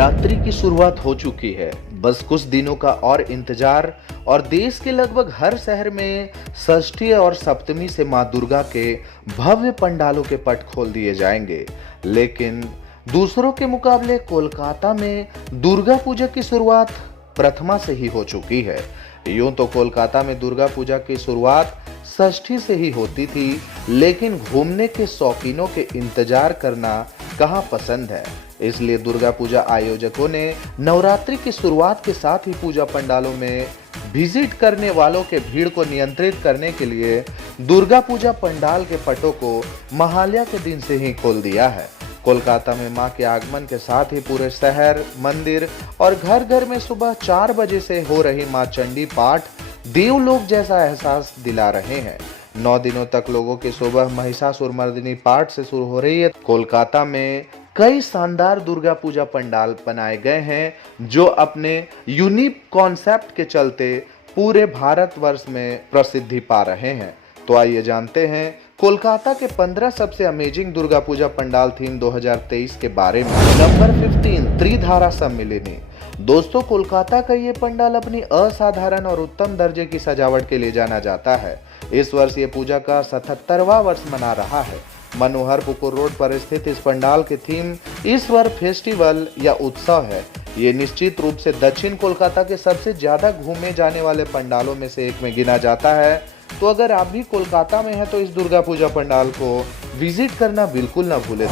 नवरात्रि की शुरुआत हो चुकी है। बस कुछ दिनों का और इंतजार और देश के लगभग हर शहर में षष्ठी और सप्तमी से मां दुर्गा के भव्य पंडालों के पट खोल दिए जाएंगे। लेकिन दूसरों के मुकाबले कोलकाता में दुर्गा पूजा की शुरुआत प्रथमा से ही हो चुकी है। यूं तो कोलकाता में दुर्गा पूजा की शुरुआत षष्ठी से ही होती थी, लेकिन घूमने के शौकीनों के इंतजार करना कहाँ पसंद है। इसलिए दुर्गा पूजा आयोजकों ने नवरात्रि की शुरुआत के साथ ही पूजा पंडालों में विजिट करने वालों के भीड़ को नियंत्रित करने के लिए दुर्गा पूजा पंडाल के पटों को महालया के दिन से ही खोल दिया है। कोलकाता में मां के आगमन के साथ ही पूरे शहर, मंदिर और घर घर में सुबह 4 बजे से हो रही मां चंडी पाठ देवलोक जैसा एहसास दिला रहे हैं। 9 दिनों तक लोगों की सुबह महिषासुरमर्दिनी पाठ से शुरू हो रही है। कोलकाता में कई शानदार दुर्गा पूजा पंडाल बनाए गए हैं जो अपने यूनिक कॉन्सेप्ट के चलते पूरे भारतवर्ष में प्रसिद्धि पा रहे हैं। तो आइए जानते हैं कोलकाता के 15 सबसे अमेजिंग दुर्गा पूजा पंडाल थीम 2023 के बारे में। नंबर 15, त्रिधारा सम्मिलनी। दोस्तों, कोलकाता का ये पंडाल अपनी असाधारण और उत्तम दर्जे की सजावट के लिए जाना जाता है। इस वर्ष ये पूजा का 77वां वर्ष मना रहा है। मनोहर पुकुर रोड पर स्थित इस पंडाल की थीम इस वर्ष फेस्टिवल या उत्सव है। ये निश्चित रूप से दक्षिण कोलकाता के सबसे ज्यादा घूमे जाने वाले पंडालों में से एक में गिना जाता है। तो अगर आप भी कोलकाता में हैं तो इस दुर्गा पूजा पंडाल को विजिट करना बिल्कुल ना भूलें।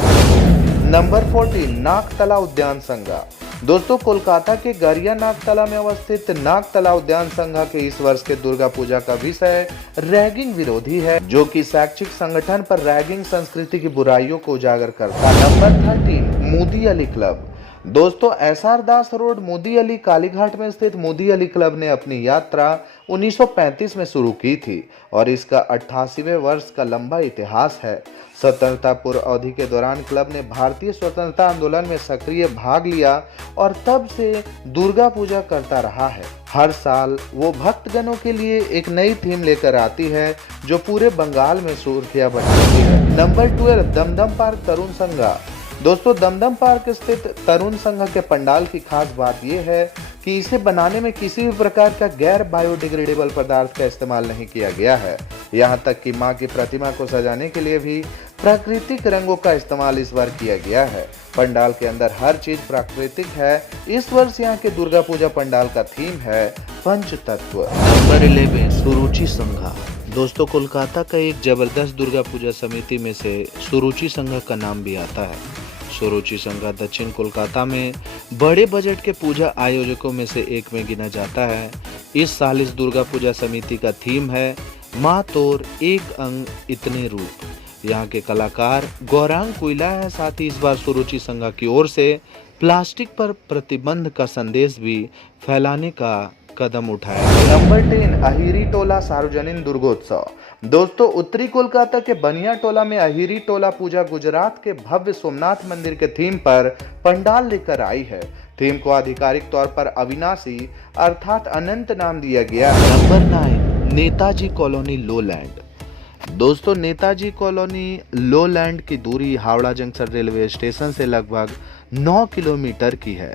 नंबर 14, नागतला उद्यान संघा। दोस्तों, कोलकाता के गरिया नागतला में अवस्थित नागतला उद्यान संघा के इस वर्ष के दुर्गा पूजा का विषय रैगिंग विरोधी है, जो कि शैक्षिक संगठन पर रैगिंग संस्कृति की बुराइयों को उजागर करता है। Number 13, Modi Ali club. दोस्तों, एसआर दास रोड मोदी अली कालीघाट में स्थित मोदी अली क्लब ने अपनी यात्रा 1935 में शुरू की थी और इसका 88वें वर्ष का लंबा इतिहास है। स्वतंत्रता पूर्व अवधि के दौरान क्लब ने भारतीय स्वतंत्रता आंदोलन में सक्रिय भाग लिया और तब से दुर्गा पूजा करता रहा है। हर साल वो भक्तगणों के लिए एक नई थीम लेकर आती है जो पूरे बंगाल में सुर्खियां बनाती है। नंबर 12, दमदम पार्क तरुण संघा। दोस्तों, दमदम पार्क स्थित तरुण संघ के पंडाल की खास बात यह है कि इसे बनाने में किसी भी प्रकार का गैर बायोडिग्रेडेबल पदार्थ का इस्तेमाल नहीं किया गया है। यहाँ तक कि मां की प्रतिमा को सजाने के लिए भी प्राकृतिक रंगों का इस्तेमाल इस बार किया गया है। पंडाल के अंदर हर चीज प्राकृतिक है। इस वर्ष यहाँ के दुर्गा पूजा पंडाल का थीम है पंचतत्व। नंबर 11, सुरुचि संघा। दोस्तों, कोलकाता का एक जबरदस्त दुर्गा पूजा समिति में से सुरुचि संघा का नाम भी आता है। सुरुचि संघा दक्षिण कोलकाता में बड़े बजट के पूजा आयोजकों में से एक में गिना जाता है। इस साल इस दुर्गा पूजा समिति का थीम है माँ तोर एक अंग इतने रूप। यहाँ के कलाकार गौरांग कुइला है। साथ ही इस बार सुरुचि संघा की ओर से प्लास्टिक पर प्रतिबंध का संदेश भी फैलाने का कदम उठाया। नंबर 10, अहिरी टोला सार्वजनिक दुर्गोत्सव। दोस्तों, उत्तरी कोलकाता के बनिया टोला में अहिरी टोला पूजा गुजरात के भव्य सोमनाथ मंदिर के थीम पर पंडाल लेकर आई है। थीम को आधिकारिक तौर पर अविनाशी अर्थात अनंत नाम दिया गया। Number 9, Netaji colony lowland. दोस्तों, नेताजी कॉलोनी लोलैंड की दूरी हावड़ा जंक्शन रेलवे स्टेशन से लगभग 9 किलोमीटर की है।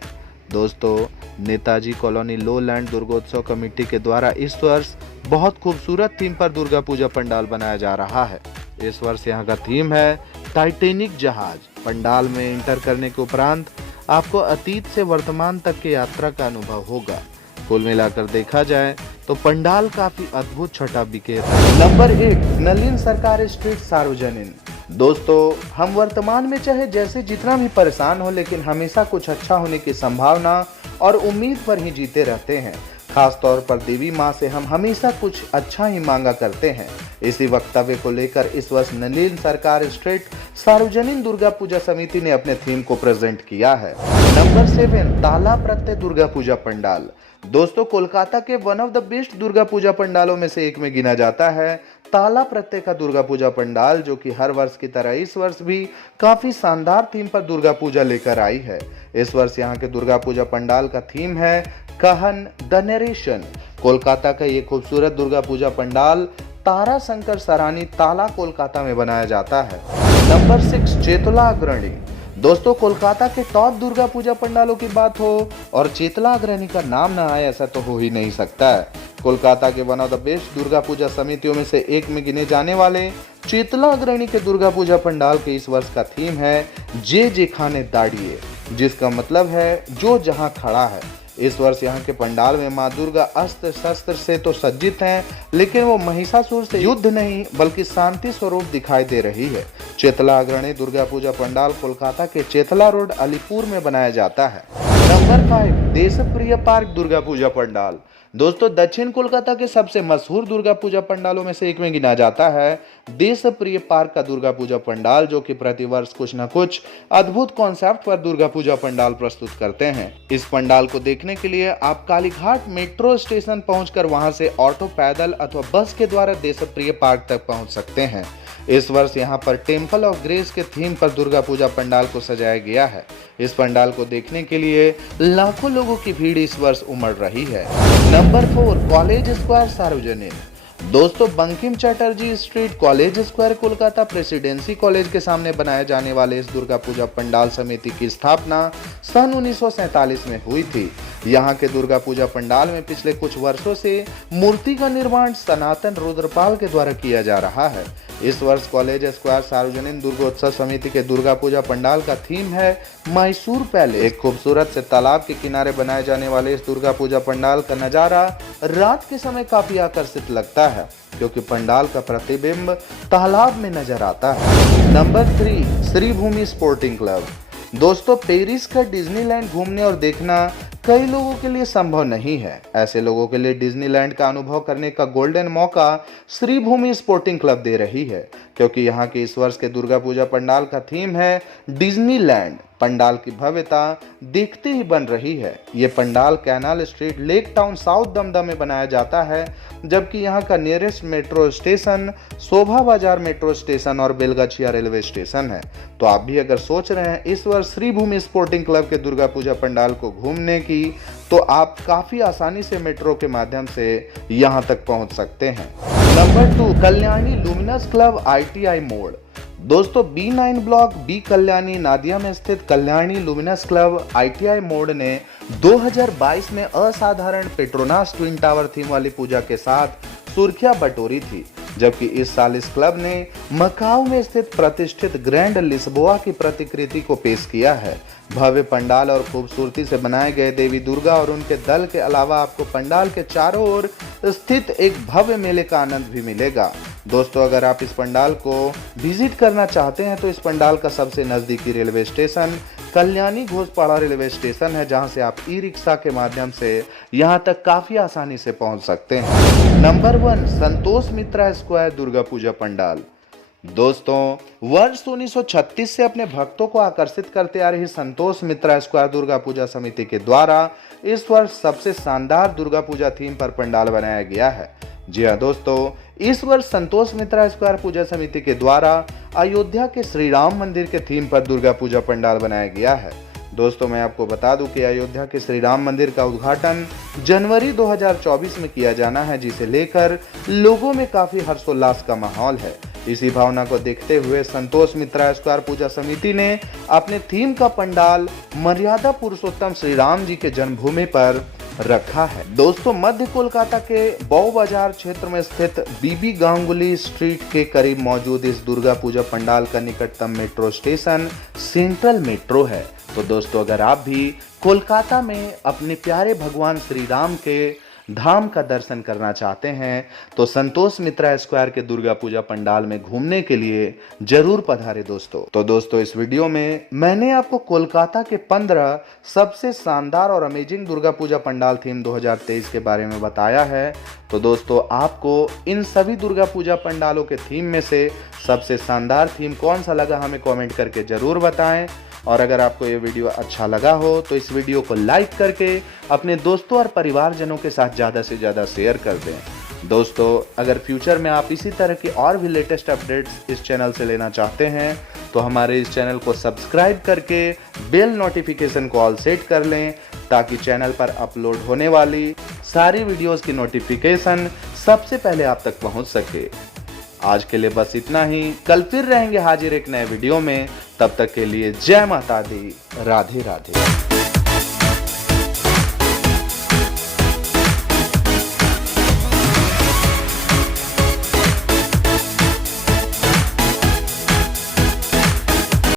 दोस्तों, नेताजी कॉलोनी लोलैंड दुर्गोत्सव कमेटी के द्वारा इस वर्ष बहुत खूबसूरत थीम पर दुर्गा पूजा पंडाल बनाया जा रहा है। इस वर्ष यहाँ का थीम है टाइटैनिक जहाज। पंडाल में एंटर करने के उपरांत आपको अतीत से वर्तमान तक की यात्रा का अनुभव होगा। कुल मिलाकर देखा जाए तो पंडाल काफी अद्भुत छटा बिखेर है। नंबर 1, नलिन सरकार स्ट्रीट सार्वजनिक। दोस्तों, हम वर्तमान में चाहे जैसे जितना भी परेशान हो, लेकिन हमेशा कुछ अच्छा होने की संभावना और उम्मीद पर ही जीते रहते हैं। खास तौर पर देवी माँ से हम हमेशा कुछ अच्छा ही मांगा करते हैं। इसी वक्तव्य को लेकर इस वर्ष नलिन सरकार स्ट्रीट सार्वजनिक दुर्गा पूजा समिति ने अपने थीम को प्रेजेंट किया है। नंबर 7, ताला प्रत्यय दुर्गा पूजा पंडाल। दोस्तों, कोलकाता के one of the best Durga Puja पंडालों में से एक में गिना जाता है ताला प्रत्यय का दुर्गा पूजा पंडाल, जो कि हर वर्ष की तरह इस वर्ष भी काफी शानदार थीम पर दुर्गा पूजा लेकर आई है। इस वर्ष यहाँ के दुर्गा पूजा पंडाल का थीम है कहन द नरेशन। कोलकाता का ये खूबसूरत दुर्गा पूजा पंडाल तारा शंकर सरानी ताला कोलकाता में बनाया जाता है। नंबर 6, चेतला अग्रणी। दोस्तों, कोलकाता के टॉप दुर्गा पूजा पंडालों की बात हो और चेतला अग्रणी का नाम ना आए, ऐसा तो हो ही नहीं सकता है। कोलकाता के one of the best Durga Puja समितियों में से एक में गिने जाने वाले चेतला अग्रणी के दुर्गा पूजा पंडाल के इस वर्ष का थीम है जे जेखाने दाड़िए, जिसका मतलब है जो जहां खड़ा है। इस वर्ष यहाँ के पंडाल में मां दुर्गा अस्त्र शस्त्र से तो सज्जित हैं, लेकिन वो महिषासुर से युद्ध नहीं बल्कि शांति स्वरूप दिखाई दे रही है। चेतला अग्रणी दुर्गा पूजा पंडाल कोलकाता के चेतला रोड अलीपुर में बनाया जाता है। Number 5, Deshapriya park Durga Puja pandal. दोस्तों, दक्षिण कोलकाता के सबसे मशहूर दुर्गा पूजा पंडालों में से एक में गिना जाता है देशप्रिय पार्क का दुर्गा पूजा पंडाल, जो कि प्रतिवर्ष कुछ न कुछ अद्भुत कॉन्सेप्ट पर दुर्गा पूजा पंडाल प्रस्तुत करते हैं। इस पंडाल को देखने के लिए आप कालीघाट मेट्रो स्टेशन पहुंचकर वहां से ऑटो, पैदल अथवा बस के द्वारा देशप्रिय पार्क तक पहुंच सकते हैं। इस वर्ष यहां पर टेम्पल ऑफ ग्रेस के थीम पर दुर्गा पूजा पंडाल को सजाया गया है। इस पंडाल को देखने के लिए लाखों लोगों की भीड़ इस वर्ष उमड़ रही है। नंबर 4, कॉलेज स्क्वायर सार्वजनिक। दोस्तों, Bankim Chatterjee street, college square, Kolkata presidency college के सामने बनाए जाने वाले इस दुर्गा पूजा पंडाल समिति की स्थापना सन 1947 में हुई थी। यहाँ के दुर्गा पूजा पंडाल में पिछले कुछ वर्षों से मूर्ति का निर्माण सनातन रुद्रपाल के द्वारा किया जा रहा है। इस वर्ष कॉलेज स्क्वायर सार्वजनिक दुर्गोत्सव समिति के दुर्गा पूजा पंडाल का थीम है मैसूर पैलेस। एक खूबसूरत से तालाब के किनारे बनाए जाने वाले इस दुर्गा पूजा पंडाल का नजारा रात के समय काफी आकर्षित लगता है, क्योंकि पंडाल का प्रतिबिंब तालाब में नजर आता है। Number 3, Sreebhumi sporting club. दोस्तों, पेरिस का डिज्नीलैंड घूमने और देखना कई लोगों के लिए संभव नहीं है। ऐसे लोगों के लिए डिज्नीलैंड का अनुभव करने का गोल्डन मौका श्रीभूमि स्पोर्टिंग क्लब दे रही है, क्योंकि यहाँ के इस वर्ष के दुर्गा पूजा पंडाल का थीम है डिज्नीलैंड। पंडाल की भव्यता देखते ही बन रही है। ये pandal canal street, lake town, south Dumdum में बनाया जाता है, जबकि यहाँ का नियरेस्ट मेट्रो स्टेशन शोभा बाजार मेट्रो स्टेशन और बेलगछिया रेलवे स्टेशन है। तो आप भी अगर सोच रहे हैं इस वर्ष श्रीभूमि स्पोर्टिंग क्लब के दुर्गा पूजा पंडाल को घूमने की, तो आप काफी आसानी से मेट्रो के माध्यम से यहाँ तक पहुँच सकते हैं। Number 2, Kalyani luminous club ITI मोड़। दोस्तों, B9 block B Kalyani Nadia में स्थित कल्याणी लुमिनस क्लब ITI मोड़ ने 2022 में असाधारण पेट्रोनास ट्विन टावर थीम वाली पूजा के साथ सुर्खियां बटोरी थी, जबकि इस साल इस क्लब ने मकाऊ में स्थित प्रतिष्ठित ग्रैंड लिस्बोआ की प्रतिकृति को पेश किया है। भव्य पंडाल और खूबसूरती से बनाए गए देवी दुर्गा और उनके दल के अलावा आपको पंडाल के चारों ओर स्थित एक भव्य मेले का आनंद भी मिलेगा। दोस्तों, अगर आप इस पंडाल को विजिट करना चाहते हैं तो इस पंडाल का सबसे नजदीकी railway station Kalyani Ghoshpara railway station है, जहां से आप ई-रिक्शा के माध्यम से यहां तक काफी आसानी से पहुंच सकते हैं। नंबर 1, संतोष मित्रा स्क्वायर दुर्गा पूजा पंडाल। दोस्तों, वर्ष 1936 से अपने भक्तों को आकर्षित करते आ रही संतोष मित्रा स्क्वायर दुर्गा पूजा समिति के द्वारा इस वर्ष सबसे शानदार दुर्गा पूजा थीम पर पंडाल बनाया गया है। जी हाँ दोस्तों, इस वर्ष संतोष मित्रा स्क्वायर पूजा समिति के द्वारा अयोध्या के श्री राम मंदिर के थीम पर दुर्गा पूजा पंडाल बनाया गया है। दोस्तों, मैं आपको बता दूं कि अयोध्या के श्री राम मंदिर का उद्घाटन जनवरी 2024 में किया जाना है, जिसे लेकर लोगों में काफी हर्षोल्लास का माहौल है। इसी भावना को देखते हुए संतोष मित्रा स्क्वायर पूजा समिति ने अपने थीम का पंडाल मर्यादा पुरुषोत्तम श्री राम जी के जन्मभूमि पर रखा है। दोस्तों, मध्य कोलकाता के बौ बाजार क्षेत्र में स्थित बीबी गांगुली स्ट्रीट के करीब मौजूद इस दुर्गा पूजा पंडाल का निकटतम मेट्रो स्टेशन सेंट्रल मेट्रो है। तो दोस्तों, अगर आप भी कोलकाता में अपने प्यारे भगवान श्री राम के धाम का दर्शन करना चाहते हैं तो संतोष मित्रा स्क्वायर के दुर्गा पूजा पंडाल में घूमने के लिए जरूर पधारे दोस्तों। तो दोस्तों, इस वीडियो में मैंने आपको कोलकाता के 15 सबसे शानदार और अमेजिंग दुर्गा पूजा पंडाल थीम 2023 के बारे में बताया है। तो दोस्तों, आपको इन सभी दुर्गा पूजा पंडालों के थीम में से सबसे शानदार थीम कौन सा लगा हमें कमेंट करके जरूर बताएं। और अगर आपको ये वीडियो अच्छा लगा हो तो इस वीडियो को लाइक करके अपने दोस्तों और परिवारजनों के साथ ज़्यादा से ज़्यादा शेयर कर दें। दोस्तों, अगर फ्यूचर में आप इसी तरह की और भी लेटेस्ट अपडेट्स इस चैनल से लेना चाहते हैं तो हमारे इस चैनल को सब्सक्राइब करके बेल नोटिफिकेशन को ऑल सेट कर लें, ताकि चैनल पर अपलोड होने वाली सारी वीडियोस की नोटिफिकेशन सबसे पहले आप तक पहुंच सके। आज के लिए बस इतना ही। कल फिर रहेंगे हाजिर एक नए वीडियो में। तब तक के लिए जय माता दी, राधे राधे।